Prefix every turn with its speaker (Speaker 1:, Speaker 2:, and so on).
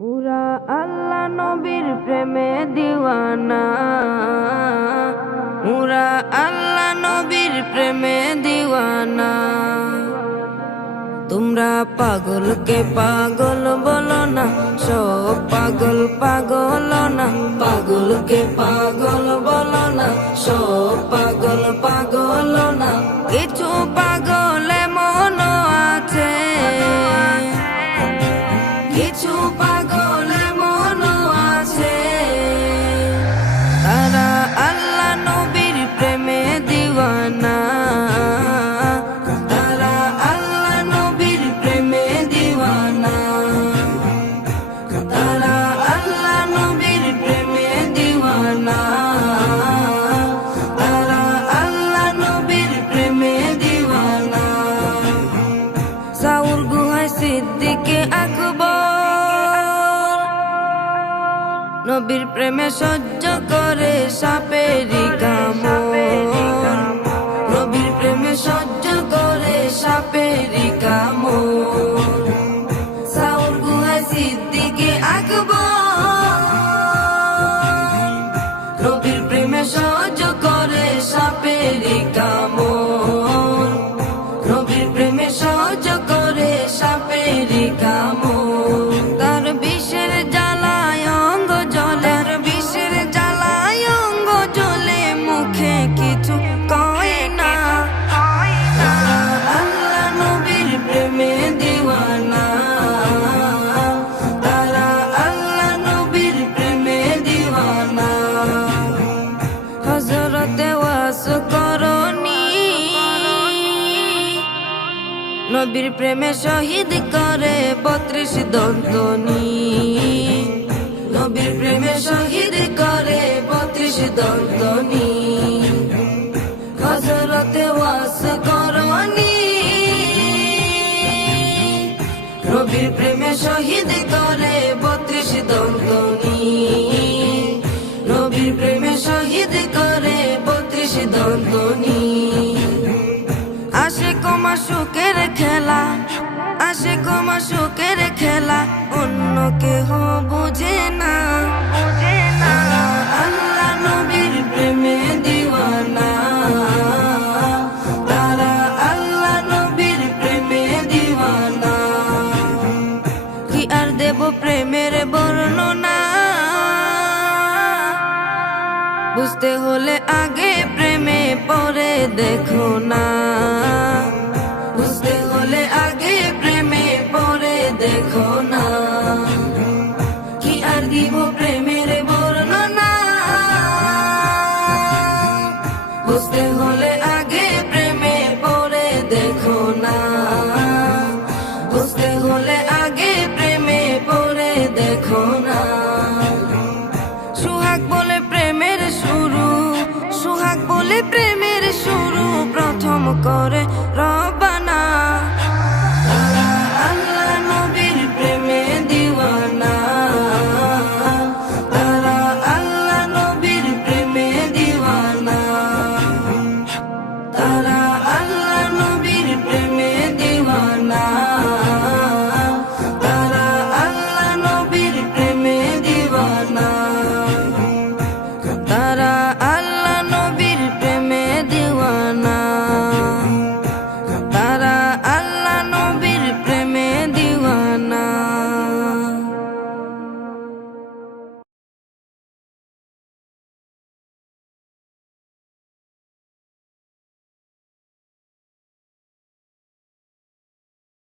Speaker 1: পুরা আল্লাহ নবীর প্রেমে দিওয়ানা। পুরা আল্লাহ নবীর প্রেমে দিওয়ানা। তোমরা পাগলকে পাগল বলো না, সব পাগল পাগল না। পাগলকে পাগল নবীর প্রেমে সহ্য করে সাপেরি কামড়। নবীর প্রেমে শহীদ করে বত্রিশ দন্তনি। নবীর প্রেমে শহীদ করে বত্রিশ দন্তনি। হজরতে ওয়াস করনি। নবীর প্রেমে শহীদ করে বত্রিশ দন্তনি। নবীর প্রেমে শহীদ করে বত্রিশ দন্তনি। আসে কমা খেলা আসে কমা সুখের খেলা, অন্য কেহ বুঝে না। প্রেমে তারা প্রেমে কি আর দেব প্রেমের বুঝতে হলে আগে প্রেমে পরে দেখো। করে রব